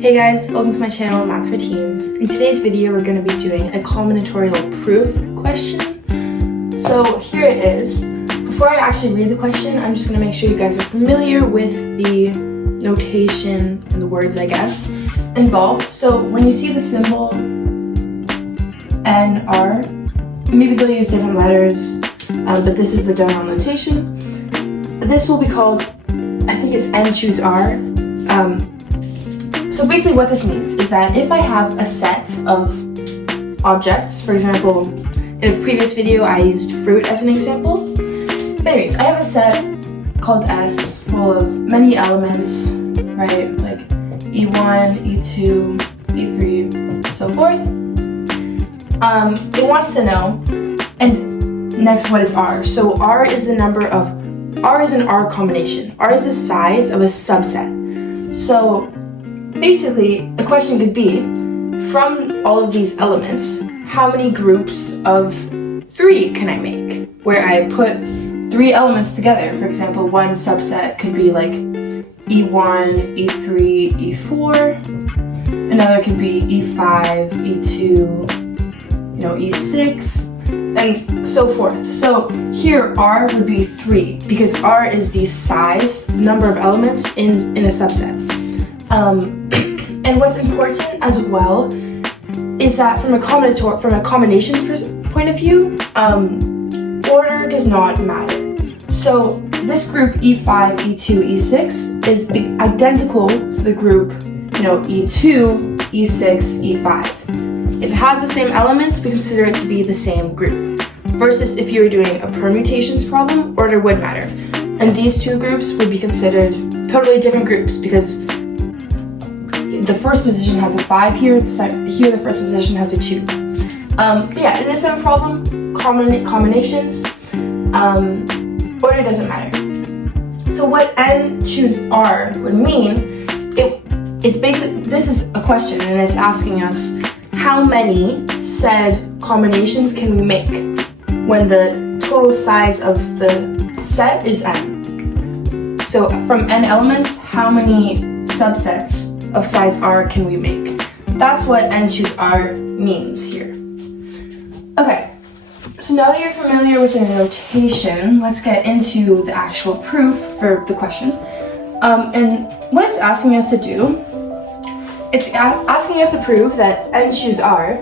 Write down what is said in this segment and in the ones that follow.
Hey guys, welcome to my channel, Math for Teens. In today's video, we're going to be doing a combinatorial proof question. So here it is. Before I actually read the question, I'm just going to make sure you guys are familiar with the notation and the words, I guess, involved. So when you see the symbol NR, maybe they'll use different letters, but this is the general notation. This will be called, I think it's N choose R. So basically what this means is that if I have a set of objects, for example, in a previous video I used fruit as an example. But anyways, I have a set called S full of many elements, right? Like E1, E2, E3, so forth. It wants to know, and next what is R? So R is an R combination. R is the size of a subset. So basically, a question could be, from all of these elements, how many groups of 3 can I make? Where I put 3 elements together. For example, one subset could be like E1, E3, E4. Another could be E5, E2, E6, and so forth. So here R would be 3, because R is the size, number of elements in a subset. And what's important as well is that from a combinations point of view, order does not matter. So this group E5, E2, E6 is identical to the group, E2, E6, E5. If it has the same elements, we consider it to be the same group. Versus if you were doing a permutations problem, order would matter. And these two groups would be considered totally different groups because the first position has a 5 here, here the first position has a 2. But yeah, in this type of problem, combinations, order doesn't matter. So what N choose R would mean, it's basic. This is a question and it's asking us how many said combinations can we make when the total size of the set is N. So from N elements, how many subsets of size R can we make? That's what N choose R means here. Okay, so now that you're familiar with the notation, let's get into the actual proof for the question. And what it's asking us to do, it's asking us to prove that N choose R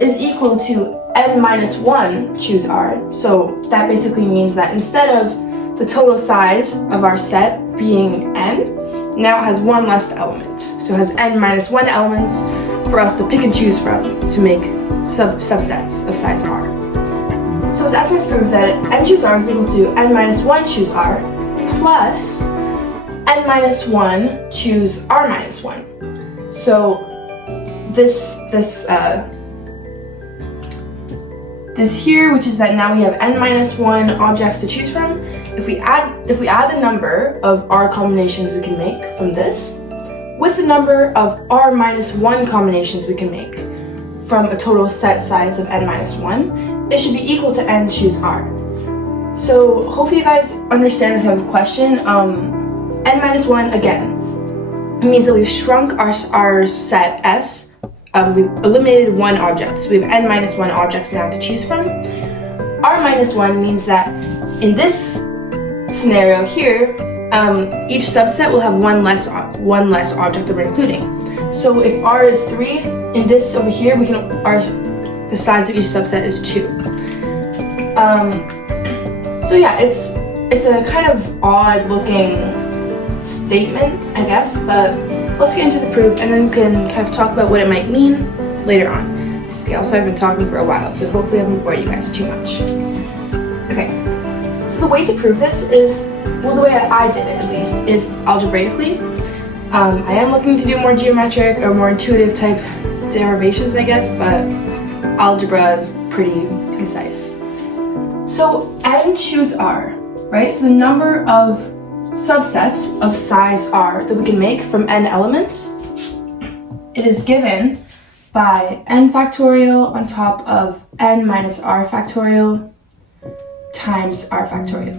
is equal to N minus 1 choose R. So that basically means that instead of the total size of our set being N, now it has one less element. So it has N minus 1 elements for us to pick and choose from to make subsets of size R. So it's asking us to prove that N choose R is equal to N minus 1 choose R plus N minus 1 choose R minus 1. So this here, which is that now we have N minus 1 objects to choose from. If we add the number of R combinations we can make from this with the number of R minus 1 combinations we can make from a total set size of N minus 1, it should be equal to N choose R. So hopefully you guys understand this type of question. N minus 1, again, it means that we've shrunk our set S. We've eliminated one object. So we have N minus 1 objects now to choose from. R minus 1 means that in this scenario here, each subset will have one less object that we're including. So if R is 3, in this over here, the size of each subset is 2. So yeah, it's a kind of odd looking statement, I guess, but let's get into the proof and then we can kind of talk about what it might mean later on. Okay, also I've been talking for a while, so hopefully I haven't bored you guys too much. Okay, so the way to prove this is, well, the way that I did it at least, is algebraically. I am looking to do more geometric or more intuitive type derivations, I guess, but algebra is pretty concise. So N choose R, right? So the number of subsets of size R that we can make from N elements, it is given by N factorial on top of N minus R factorial times R factorial.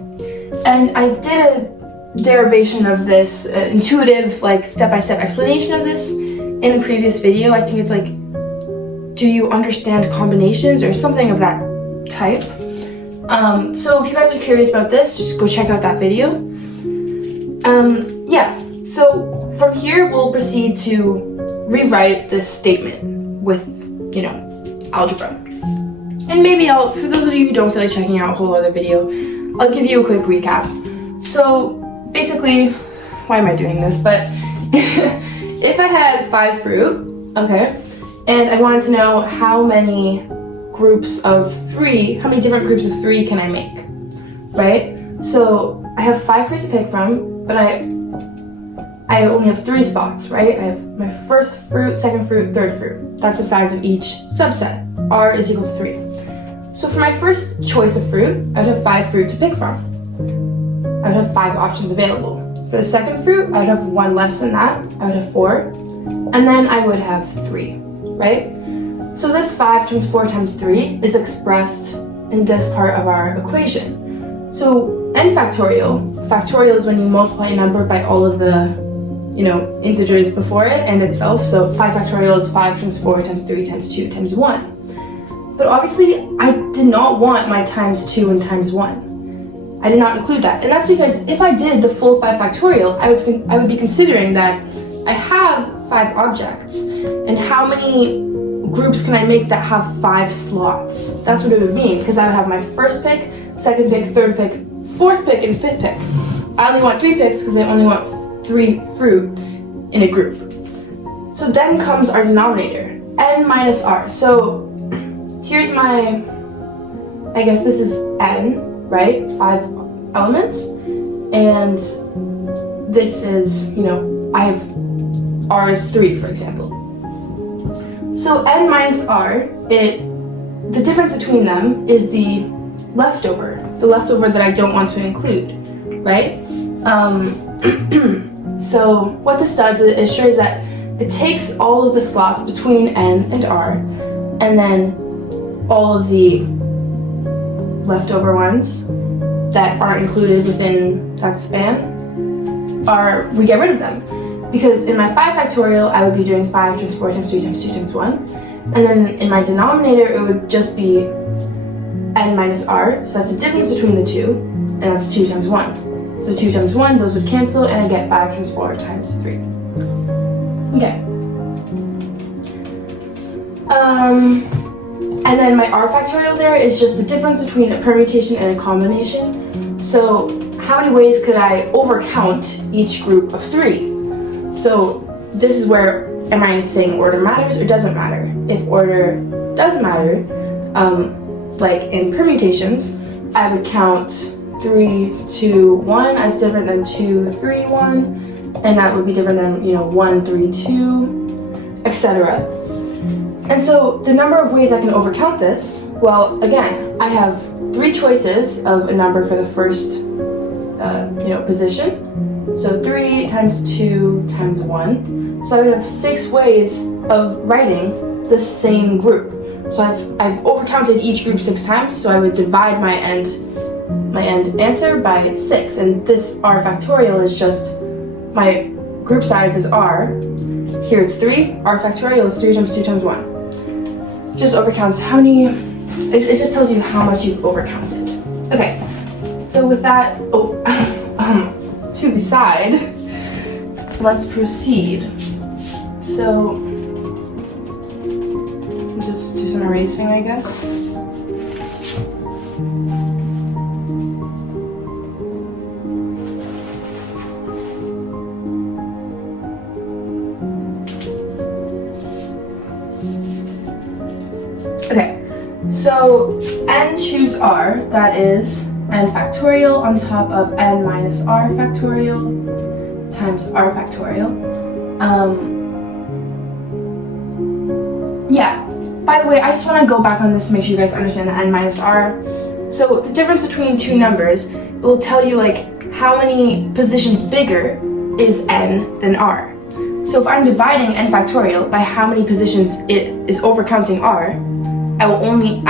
And I did a derivation of this, intuitive, like step-by-step explanation of this in a previous video. I think it's like, do you understand combinations or something of that type? So if you guys are curious about this, just go check out that video. Yeah, so from here we'll proceed to rewrite this statement with, you know, algebra. And maybe for those of you who don't feel like checking out a whole other video, I'll give you a quick recap. So basically, why am I doing this? But if I had 5 fruit, okay, and I wanted to know how many groups of 3, how many different groups of 3 can I make, right? So I have 5 fruit to pick from, but I only have 3 spots, right? I have my first fruit, second fruit, third fruit. That's the size of each subset. R is equal to 3. So for my first choice of fruit, I would have 5 fruit to pick from. I would have 5 options available. For the second fruit, I would have 1 less than that. I would have 4. And then I would have 3, right? So this 5 times 4 times 3 is expressed in this part of our equation. So n factorial is when you multiply a number by all of the, you know, integers before it and itself. So 5 factorial is 5 times 4 times 3 times 2 times 1. But obviously, I did not want my times 2 and times 1. I did not include that. And that's because if I did the full 5 factorial, I would be considering that I have 5 objects. And how many groups can I make that have 5 slots? That's what it would mean, because I would have my first pick, second pick, third pick, fourth pick, and fifth pick. I only want 3 picks because I only want 3 fruit in a group. So then comes our denominator, n minus r. So here's my, I guess this is n, right? 5 elements. And this is, you know, I have r is 3, for example. So n minus r, the difference between them is the leftover that I don't want to include, right? So what this does, it assures that it takes all of the slots between n and r, and then all of the leftover ones that aren't included within that span we get rid of them. Because in my 5 factorial, I would be doing 5 times 4 times 3 times 2 times 1. And then in my denominator, it would just be n minus r. So that's the difference between the two, and that's 2 times 1. So 2 times 1, those would cancel, and I get 5 times 4 times 3. Okay. And then my r factorial there is just the difference between a permutation and a combination. So how many ways could I overcount each group of 3? So this is where, am I saying order matters or doesn't matter? If order does matter, like in permutations, I would count 3, 2, 1 as different than 2, 3, 1, and that would be different than, you know, 1, 3, 2, etc. And so the number of ways I can overcount this, well, again, I have 3 choices of a number for the first, position. So 3 times 2 times 1. So I would have 6 ways of writing the same group. So I've overcounted each group 6 times, so I would divide my end answer by 6. And this r factorial is just, my group size is r. Here it's 3. R factorial is 3 times 2 times 1. Just overcounts how many, it just tells you how much you've overcounted. Okay, so with that, to the side, let's proceed. So, just do some erasing, I guess. Okay, so n choose r, that is n factorial on top of n minus r factorial times r factorial. Yeah, by the way, I just want to go back on this to make sure you guys understand the n minus r. So the difference between 2 numbers, it will tell you like how many positions bigger is n than r. So if I'm dividing n factorial by how many positions it is overcounting r, I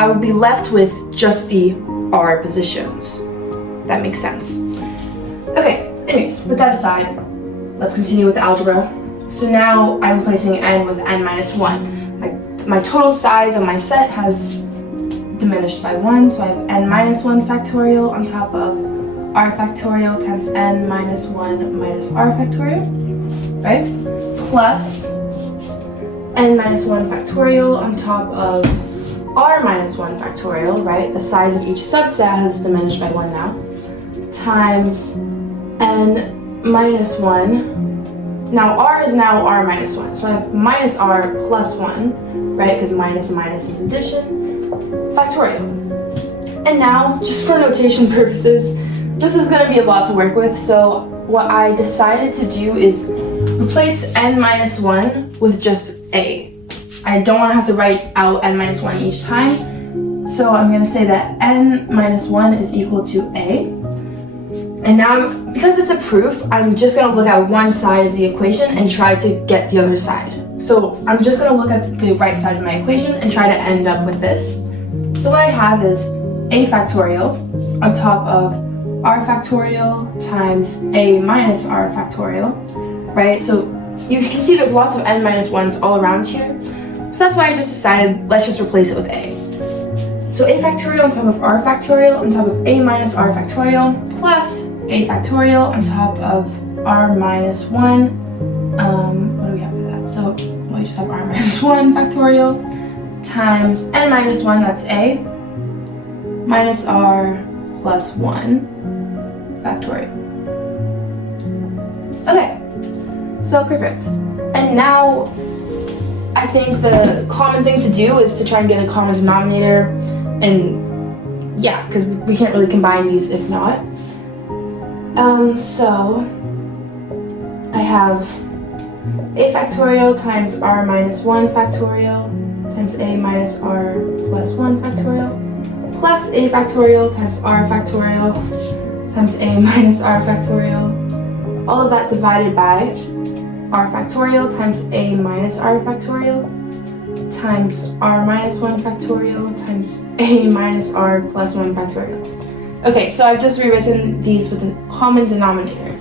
will be left with just the r positions. That makes sense. Okay, anyways, with that aside, let's continue with the algebra. So now I'm replacing n with n minus 1. My total size of my set has diminished by 1, so I have n minus 1 factorial on top of r factorial times n minus 1 minus r factorial, right? Plus n minus 1 factorial on top of r minus 1 factorial, right? The size of each subset has diminished by 1 now, times n minus 1. Now r is now r minus 1, so I have minus r plus 1, right? Because minus and minus is addition, factorial. And now, just for notation purposes, this is going to be a lot to work with, so what I decided to do is replace n minus 1 with just a. I don't want to have to write out n minus 1 each time, so I'm going to say that n minus 1 is equal to a. And now, because it's a proof, I'm just going to look at one side of the equation and try to get the other side. So I'm just going to look at the right side of my equation and try to end up with this. So what I have is a factorial on top of r factorial times a minus r factorial, right? So you can see there's lots of n minus 1s all around here. So that's why I just decided, let's just replace it with a. So a factorial on top of r factorial on top of a minus r factorial plus a factorial on top of r minus 1. What do we have for that? So we just have r minus 1 factorial times n minus 1, that's a, minus r plus 1 factorial. Okay, so perfect. And now I think the common thing to do is to try and get a common denominator, and yeah, because we can't really combine these if not. So I have a factorial times r minus 1 factorial times a minus r plus 1 factorial plus a factorial times r factorial times a minus r factorial. All of that divided by r factorial times a minus r factorial times r minus 1 factorial times a minus r plus 1 factorial. Okay, so I've just rewritten these with a common denominator.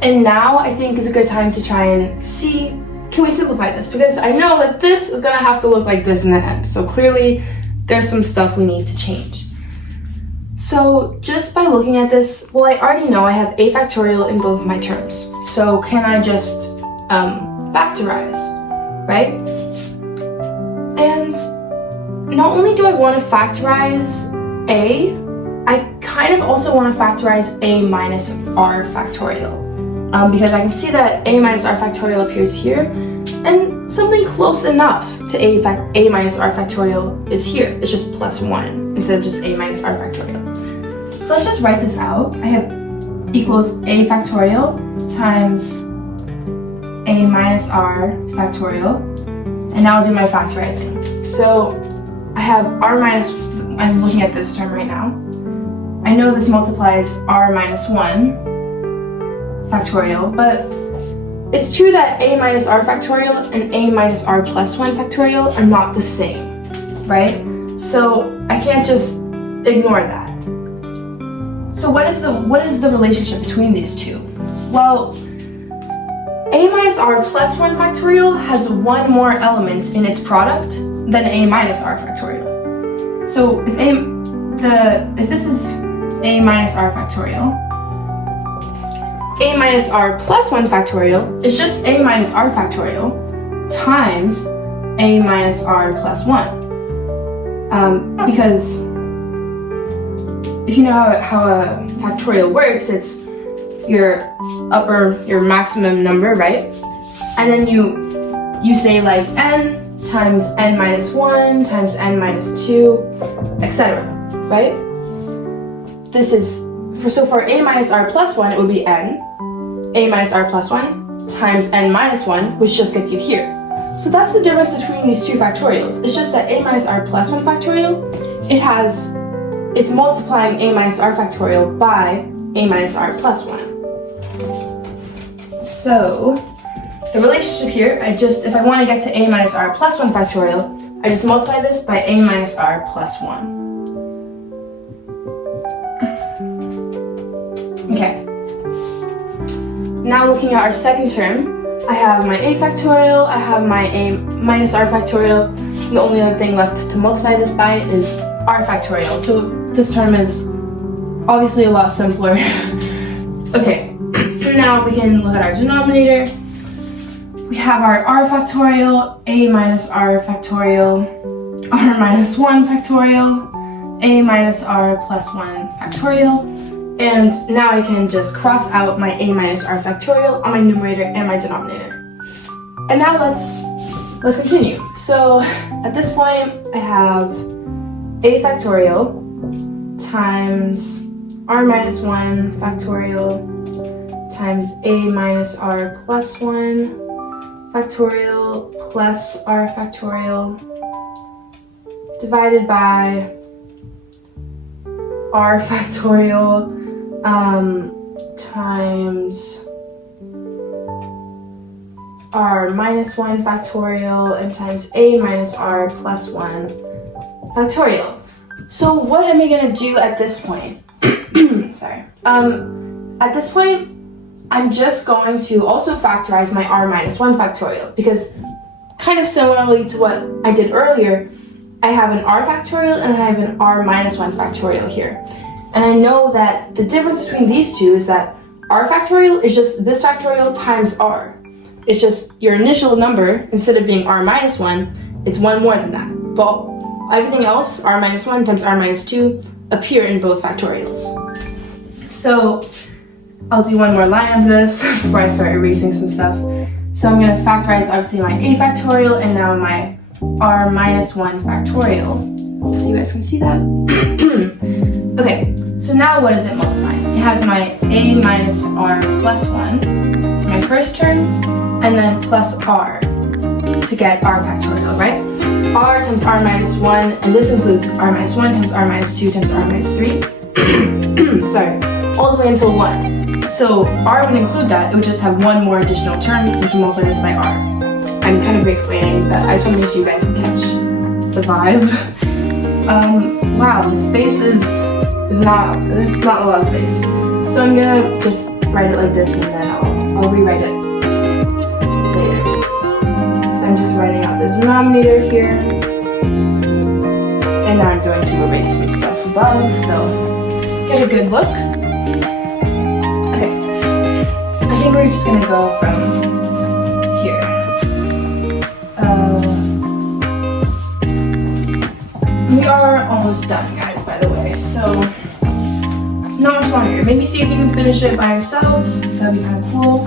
And now I think is a good time to try and see, can we simplify this? Because I know that this is gonna have to look like this in the end. So clearly there's some stuff we need to change. So just by looking at this, well, I already know I have a factorial in both of my terms. So can I just factorize, right? And not only do I want to factorize a, I kind of also want to factorize a minus r factorial. Because I can see that a minus r factorial appears here, and something close enough to a minus r factorial is here. It's just plus 1 instead of just a minus r factorial. So let's just write this out. I have equals a factorial times a minus r factorial, and now I'll do my factorizing. So I have r minus, I'm looking at this term right now. I know this multiplies r minus 1 factorial, but it's true that a minus r factorial and a minus r plus 1 factorial are not the same, right? So I can't just ignore that. So what is the relationship between these two? Well, a minus r plus 1 factorial has one more element in its product than a minus r factorial. So if this is a minus r factorial, a minus r plus 1 factorial is just a minus r factorial times a minus r plus 1. Because if you know how a factorial works, it's your maximum number, right? And then you say like n times n minus 1 times n minus 2, etc., right? This is, for a minus r plus 1, it would be n, a minus r plus 1 times n minus 1, which just gets you here. So that's the difference between these two factorials. It's just that a minus r plus 1 factorial, it's multiplying a minus r factorial by a minus r plus 1. So the relationship here, if I want to get to a minus r plus 1 factorial, I just multiply this by a minus r plus 1. Okay. now looking at our second term, I have my a factorial, I have my a minus r factorial. The only other thing left to multiply this by is r factorial. So this term is obviously a lot simpler. Okay, now we can look at our denominator. We have our r factorial, a minus r factorial, r minus 1 factorial, a minus r plus 1 factorial. And now I can just cross out my a minus r factorial on my numerator and my denominator. And now let's continue. So at this point, I have a factorial times r minus 1 factorial times a minus r plus 1 factorial plus r factorial divided by r factorial times r minus 1 factorial and times a minus r plus 1 factorial. So what am I going to do at this point? Sorry. At this point, I'm just going to also factorize my r minus 1 factorial because kind of similarly to what I did earlier, I have an r factorial and I have an r minus 1 factorial here. And I know that the difference between these two is that r factorial is just this factorial times r. It's just your initial number, instead of being r minus 1, it's one more than that. But everything else, r minus 1 times r minus 2, appear in both factorials. So I'll do one more line of this before I start erasing some stuff. So I'm going to factorize obviously my a factorial and now my r minus 1 factorial. Hopefully you guys can see that. Okay, so now what does it multiply? It has my a minus r plus 1, my first term, and then plus r to get r factorial, right? R times r minus 1, and this includes r minus 1 times r minus 2 times r minus 3. Sorry, all the way until 1. So r would include that, it would just have one more additional term, which would multiply this by r. I'm kind of re-explaining, but I just want to make sure you guys can catch the vibe. Wow, the space is not a lot of space. So I'm gonna just write it like this and then I'll rewrite it later. So I'm just writing out the denominator here. And now I'm going to erase some stuff above, so get a good look. Okay, I think we're just gonna go from here. We are almost done, guys, by the way, so not much longer. Maybe see if you can finish it by yourselves. That'd be kind of cool.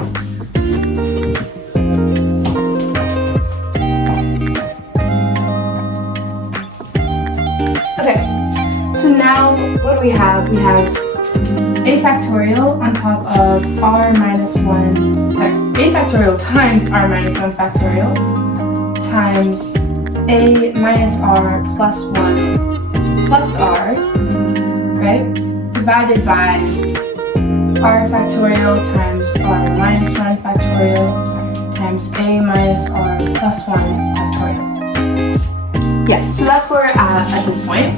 Okay, so now what do we have? We have a factorial on top of r minus 1, sorry, a factorial times r minus 1 factorial times a minus r plus 1 plus r, right? Divided by r factorial times r minus 1 factorial times a minus r plus 1 factorial. Yeah, so that's where we're at this point.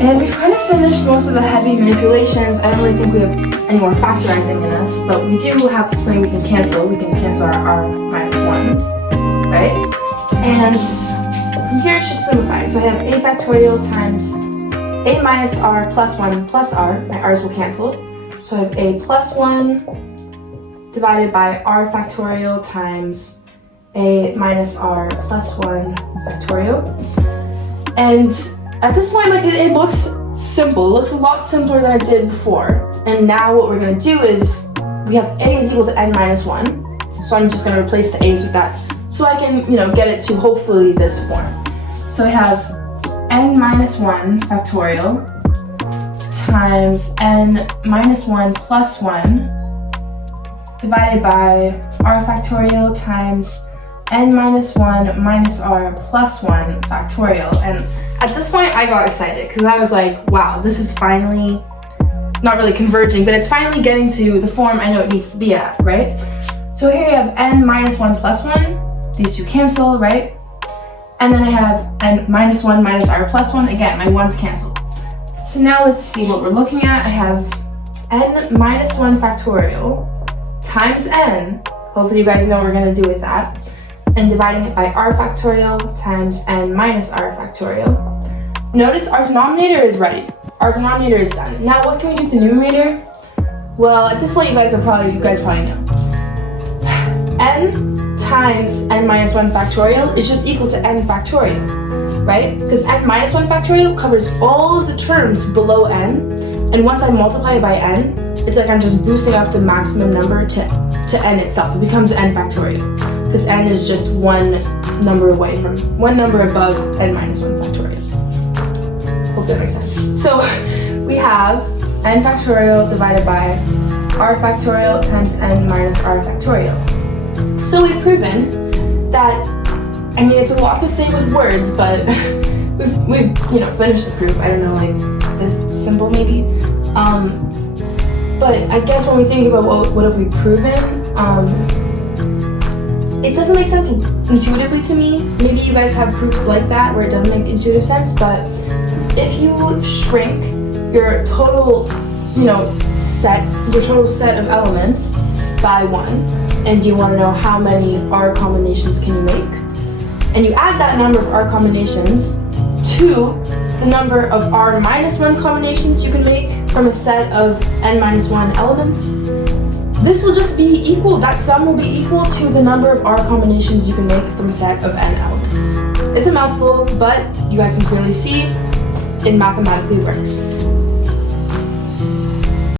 And we've kind of finished most of the heavy manipulations. I don't really think we have any more factorizing in us, but we do have something we can cancel. We can cancel our r minus 1s, right? And from here it's just simplifying. So I have a factorial times a minus r plus 1 plus r. My r's will cancel. So I have a plus 1 divided by r factorial times a minus r plus 1 factorial. And at this point, like it looks simple. It looks a lot simpler than I did before. And now what we're going to do is we have a is equal to n minus 1. So I'm just going to replace the a's with that. So I can, get it to hopefully this form. So I have n minus 1 factorial times n minus 1 plus 1 divided by r factorial times n minus 1 minus r plus 1 factorial. And at this point, I got excited because I was like, wow, this is finally not really converging, but it's finally getting to the form I know it needs to be at, right? So here you have n minus 1 plus 1. These two cancel, right? And then I have n minus 1 minus r plus 1. Again, my 1's cancel. So now let's see what we're looking at. I have n minus 1 factorial times n, hopefully you guys know what we're going to do with that, and dividing it by r factorial times n minus r factorial. Notice our denominator is ready. Our denominator is done. Now what can we do with the numerator? Well, at this point you guys probably know. N times n minus 1 factorial is just equal to n factorial, right? Because n minus 1 factorial covers all of the terms below n, and once I multiply it by n, it's like I'm just boosting up the maximum number to n itself. It becomes n factorial, because n is just one number above n minus 1 factorial. Hope that makes sense. So we have n factorial divided by r factorial times n minus r factorial. So we've proven that, I mean, it's a lot to say with words, but we've finished the proof. I don't know, like this symbol maybe. But I guess when we think about what have we proven, it doesn't make sense intuitively to me. Maybe you guys have proofs like that where it doesn't make intuitive sense, but if you shrink your total set of elements by 1, and you want to know how many R combinations can you make, and you add that number of R combinations to the number of R minus 1 combinations you can make from a set of n minus 1 elements, this will just be equal, that sum will be equal to the number of R combinations you can make from a set of n elements. It's a mouthful, but you guys can clearly see it mathematically works.